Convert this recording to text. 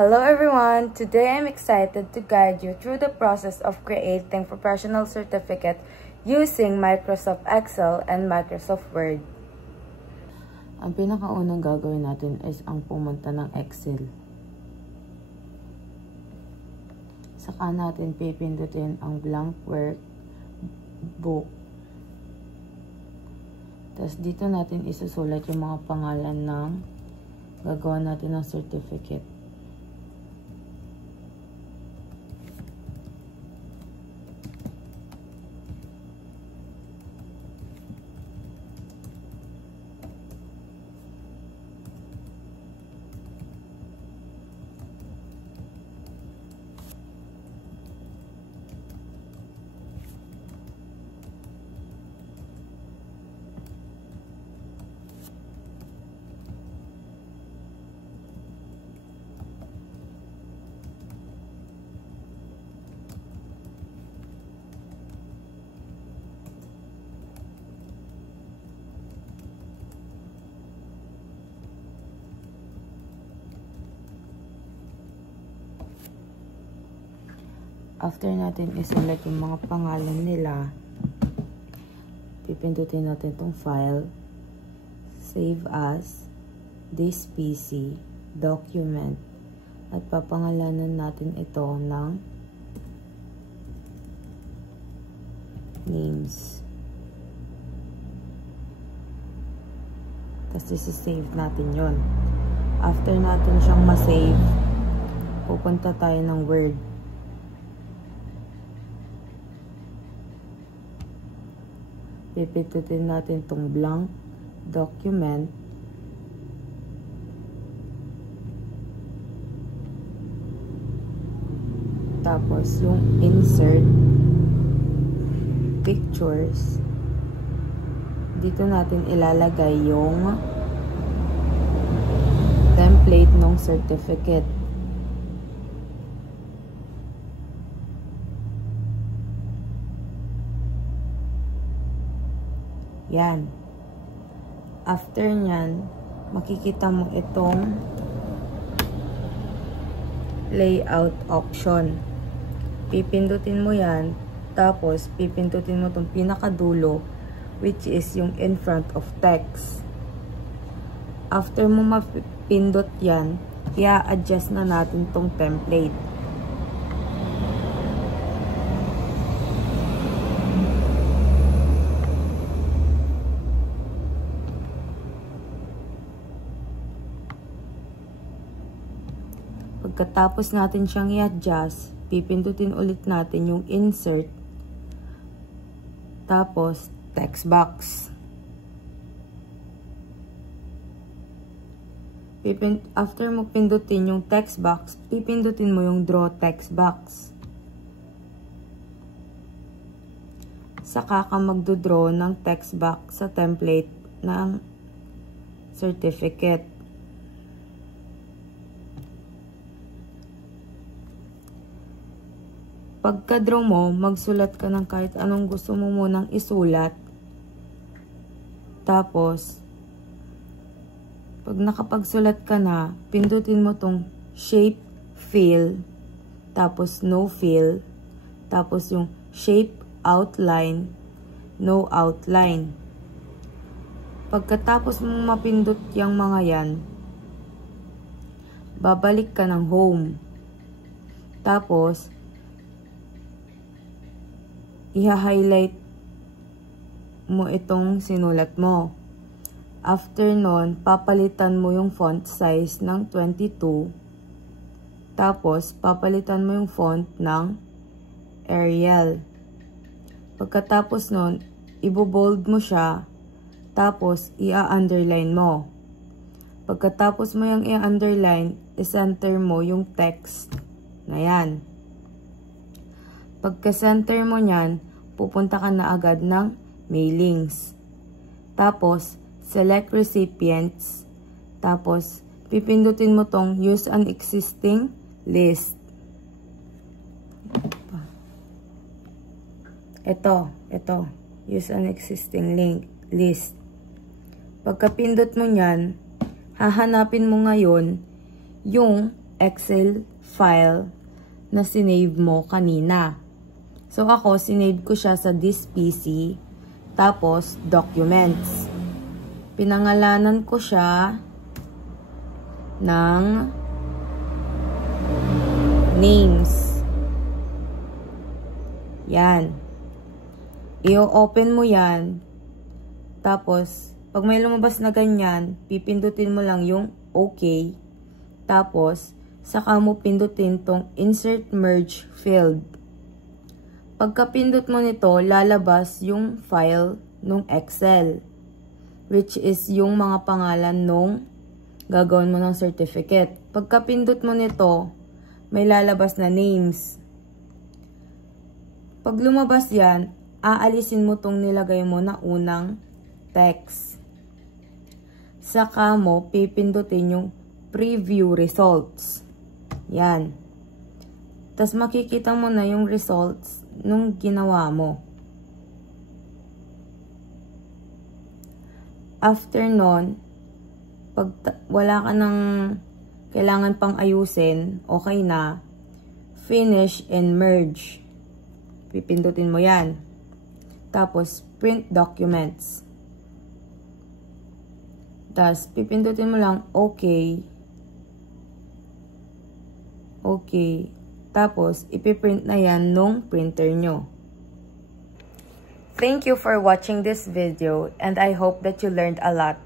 Hello everyone! Today I'm excited to guide you through the process of creating professional certificate using Microsoft Excel and Microsoft Word. Ang pinakaunang gagawin natin is ang pumunta ng Excel. Saka natin pipindutin ang blank workbook. Tapos dito natin isusulat yung mga pangalan ng gagawa natin ng certificate. After natin isulat yung mga pangalan nila, pipindutin natin itong file, save as, this PC, document, at papangalanan natin ito ng names. Tapos isi-save natin yon. After natin siyang ma-save, pupunta tayo ng Word. Pipindutin natin itong blank document. Tapos yung insert pictures. Dito natin ilalagay yung template ng certificate. Yan. After nyan, makikita mo itong layout option. Pipindutin mo yan, tapos pipindutin mo itong pinakadulo, which is yung in front of text. After mo mapindot yan, i-adjust na natin itong template. Pagkatapos natin siyang i-adjust, pipindutin ulit natin yung insert, tapos text box. After mo pindutin yung text box, pipindutin mo yung draw text box. Saka ka magdodraw ng text box sa template ng certificate. Pagka-draw mo, magsulat ka ng kahit anong gusto mo munang isulat. Tapos, pag nakapagsulat ka na, pindutin mo tong shape, fill, tapos no fill, tapos yung shape, outline, no outline. Pagkatapos mo mapindot yung mga yan, babalik ka ng home. Tapos, i-highlight mo itong sinulat mo. After nun, papalitan mo yung font size ng 22. Tapos, papalitan mo yung font ng Arial. Pagkatapos nun, ibobold mo siya. Tapos, i-underline mo. Pagkatapos mo yung i-underline, i-center mo yung text na yan. Pagka-center mo nyan, pupunta ka na agad ng mailings. Tapos, select recipients. Tapos, pipindutin mo tong use an existing list. Ito. Use an existing list. Pagka-pindot mo nyan, hahanapin mo ngayon yung Excel file na sinave mo kanina. So ako, sinave ko siya sa this PC, tapos documents. Pinangalanan ko siya ng names. Yan. I-open mo yan. Tapos, pag may lumabas na ganyan, pipindutin mo lang yung OK. Tapos, saka mo pindutin tong Insert Merge Field. Pagka-pindot mo nito, lalabas yung file nung Excel, which is yung mga pangalan nung gagawin mo ng certificate. Pagka-pindot mo nito, may lalabas na names. Pag lumabas yan, aalisin mo tong nilagay mo na unang text. Saka mo pipindutin yung preview results. Yan. Tapos makikita mo na yung results nung ginawa mo. After nun, pag wala ka ng kailangan pang ayusin, okay na, finish and merge. Pipindutin mo yan. Tapos, print documents. Tapos, pipindutin mo lang, okay. Okay. Tapos, ipiprint na yan nung printer nyo. Thank you for watching this video and I hope that you learned a lot.